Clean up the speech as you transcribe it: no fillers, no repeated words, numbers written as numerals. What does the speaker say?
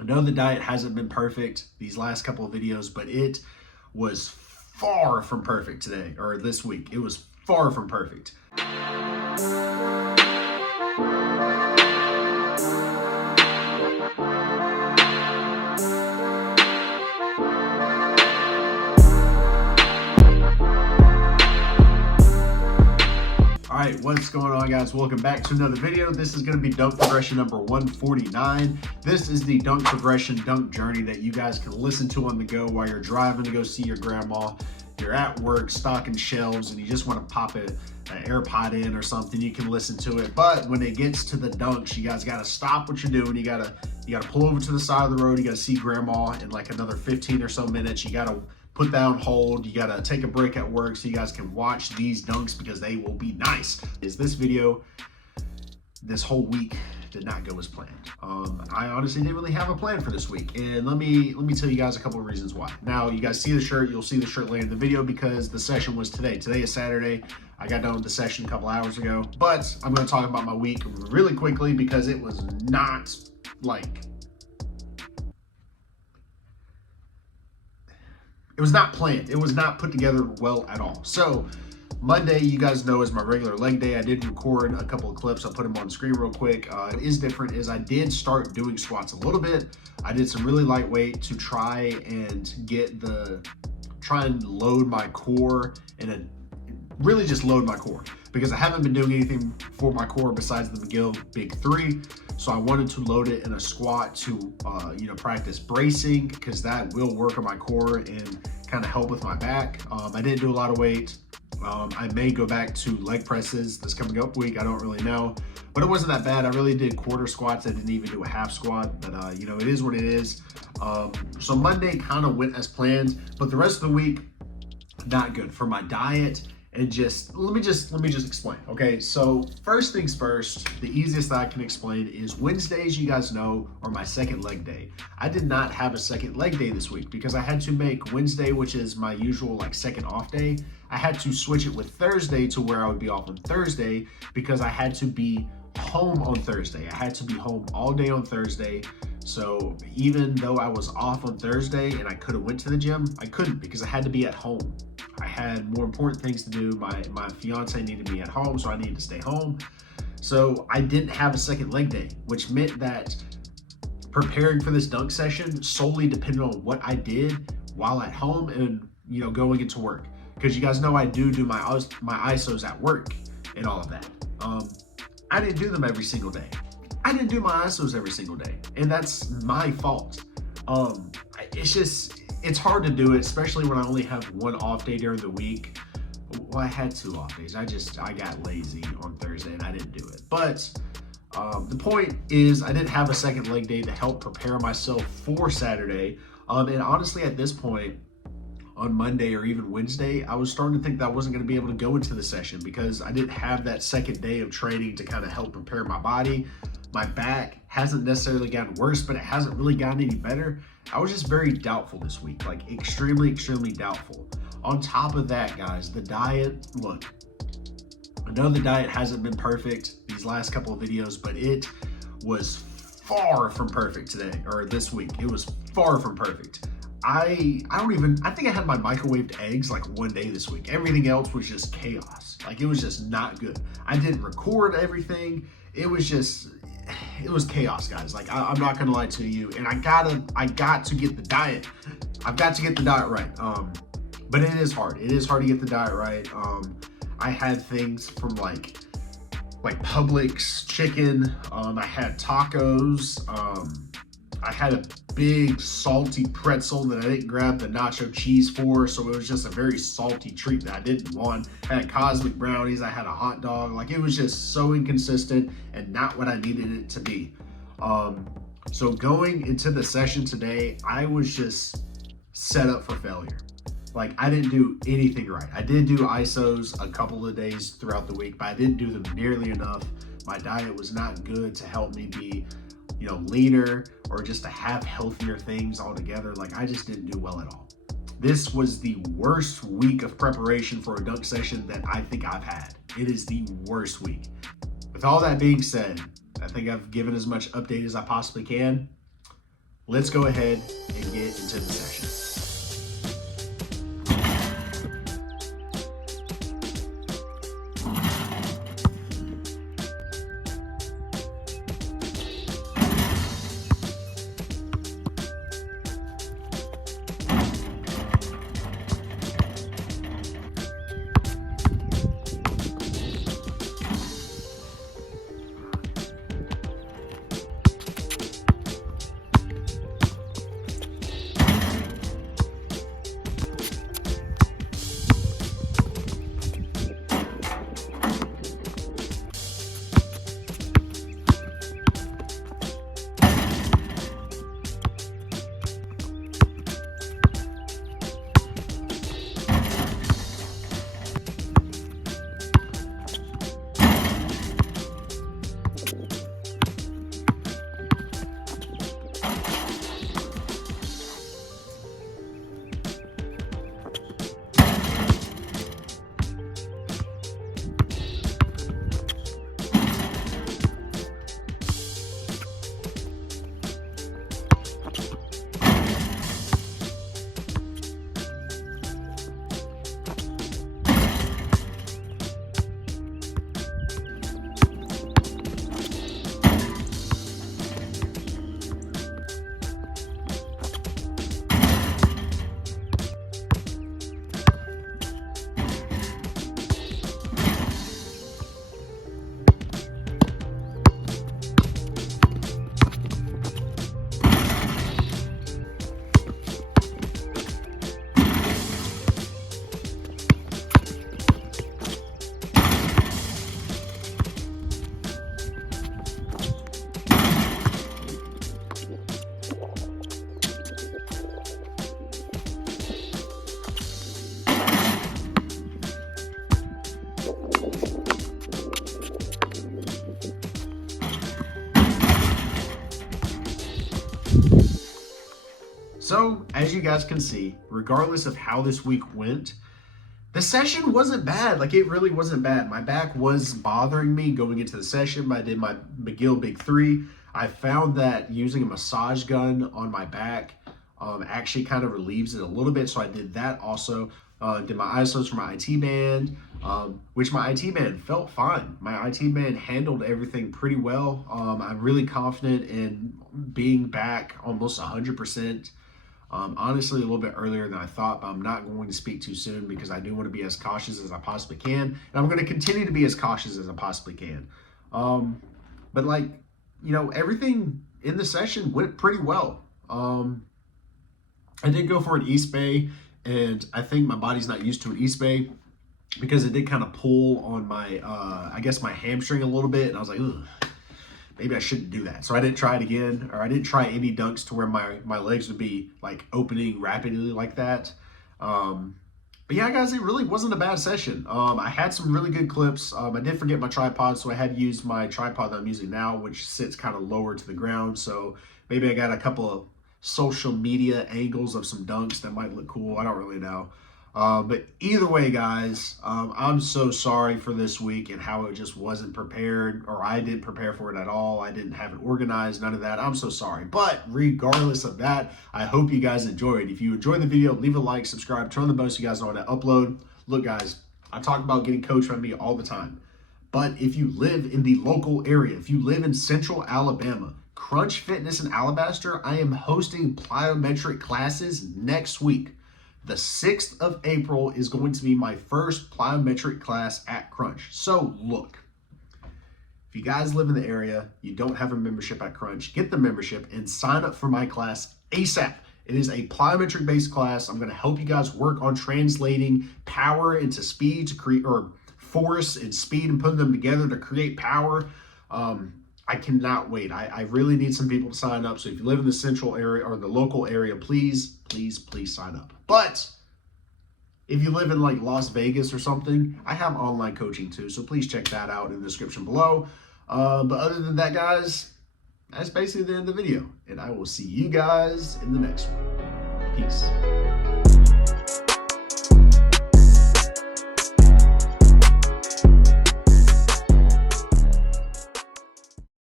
I know the diet hasn't been perfect these last couple of videos, but it was far from perfect today, or this week. It was far from perfect. Alright, what's going on, guys? Welcome back to another video. This is going to be dunk progression number 149. This is the dunk progression dunk journey that you guys can listen to on the go while you're driving to go see your grandma. You're at work stocking shelves and you just want to pop an AirPod in or something. You can listen to it. But when it gets to the dunks, you guys got to stop what you're doing. You gotta pull over to the side of the road. You got to see grandma in like another 15 or so minutes. You got to put that on hold. You gotta take a break at work so you guys can watch these dunks because they will be nice. This video, this whole week did not go as planned. I honestly didn't really have a plan for this week, and let me tell you guys a couple of reasons why. Now, you guys see the shirt. You'll see the shirt later in the video because the session was today. Today is Saturday. I got done with the session a couple hours ago, but I'm going to talk about my week really quickly because it was not like. It was not planned. It was not put together well at all. So Monday, you guys know, is my regular leg day. I did record a couple of clips. I'll put them on the screen real quick. What is different is I did start doing squats a little bit. I did some really lightweight to try and load my core and really just load my core because I haven't been doing anything for my core besides the McGill Big 3. So I wanted to load it in a squat to, practice bracing because that will work on my core and kind of help with my back. I didn't do a lot of weight. I may go back to leg presses this coming up week. I don't really know, but it wasn't that bad. I really did quarter squats. I didn't even do a half squat, but it is what it is. So Monday kind of went as planned, but the rest of the week, not good for my diet. And let me just explain. Okay, so first things first, the easiest that I can explain is Wednesdays, you guys know, are my second leg day. I did not have a second leg day this week because I had to make Wednesday, which is my usual second off day. I had to switch it with Thursday to where I would be off on Thursday because I had to be home on Thursday. I had to be home all day on Thursday. So even though I was off on Thursday and I could have went to the gym, I couldn't because I had to be at home. I had more important things to do. My fiance needed me at home, so I needed to stay home. So I didn't have a second leg day, which meant that preparing for this dunk session solely depended on what I did while at home and going into work. Because you guys know I do my ISOs at work and all of that. I didn't do them every single day. I didn't do my ISOs every single day, and that's my fault. It's hard to do it, especially when I only have one off day during the week. Well, I had 2 off days. I got lazy on Thursday and I didn't do it. But the point is I didn't have a second leg day to help prepare myself for Saturday. And honestly, at this point, on Monday or even Wednesday, I was starting to think that I wasn't going to be able to go into the session because I didn't have that second day of training to kind of help prepare my body. My back hasn't necessarily gotten worse, but it hasn't really gotten any better. I was just very doubtful this week, extremely, extremely doubtful. On top of that, guys, the diet, look, I know the diet hasn't been perfect these last couple of videos, but it was far from perfect today, or this week. It was far from perfect. I think I had my microwaved eggs one day this week. Everything else was just chaos. It was just not good. I didn't record everything. It was chaos, guys. I'm not gonna lie to you, and I got to get the diet. I've got to get the diet right. But it is hard. It is hard to get the diet right. I had things from like Publix chicken. I had tacos. I had a big salty pretzel that I didn't grab the nacho cheese for, so it was just a very salty treat that I didn't want. I had cosmic brownies. I had a hot dog. It was just so inconsistent and not what I needed it to be. So going into the session today, I was just set up for failure. I didn't do anything right. I did do ISOs a couple of days throughout the week, but I didn't do them nearly enough. My diet was not good to help me be leaner or just to have healthier things altogether. I just didn't do well at all. This was the worst week of preparation for a dunk session that I think I've had. It is the worst week. With all that being said, I think I've given as much update as I possibly can. let's go ahead and get into the session. So, as you guys can see, regardless of how this week went, the session wasn't bad. Like, it really wasn't bad. My back was bothering me going into the session. I did my McGill Big 3. I found that using a massage gun on my back actually kind of relieves it a little bit. So I did that also. Did my isos for my IT band, which my IT band felt fine. My IT band handled everything pretty well. I'm really confident in being back almost 100%. Honestly, a little bit earlier than I thought, but I'm not going to speak too soon because I do want to be as cautious as I possibly can. And I'm going to continue to be as cautious as I possibly can. But like, you know, everything in the session went pretty well. I did go for an East Bay, and I think my body's not used to an East Bay because it did kind of pull on my, I guess my hamstring a little bit. And I was like, ugh, maybe I shouldn't do that. So I didn't try it again, or I didn't try any dunks to where my legs would be like opening rapidly like that. But yeah, guys, it really wasn't a bad session. I had some really good clips. I did forget my tripod, so I had used my tripod that I'm using now, which sits kind of lower to the ground. So maybe I got a couple of social media angles of some dunks that might look cool. I don't really know. But either way, guys, I'm so sorry for this week and how it just wasn't prepared, or I didn't prepare for it at all. I didn't have it organized, none of that. I'm so sorry. But regardless of that, I hope you guys enjoyed. If you enjoyed the video, leave a like, subscribe, turn on the bell so you guys know when I upload. Look, guys, I talk about getting coached by me all the time. But if you live in the local area, if you live in Central Alabama, Crunch Fitness in Alabaster, I am hosting plyometric classes next week. The 6th of April is going to be my first plyometric class at Crunch. So look, if you guys live in the area, you don't have a membership at Crunch, get the membership and sign up for my class ASAP. It is a plyometric based class. I'm going to help you guys work on translating power into speed to create, or force and speed, and putting them together to create power. I cannot wait. I really need some people to sign up. So if you live in the central area or the local area, please sign up. But if you live in like Las Vegas or something, I have online coaching too. So please check that out in the description below. But other than that, guys, that's basically the end of the video. And I will see you guys in the next one. Peace.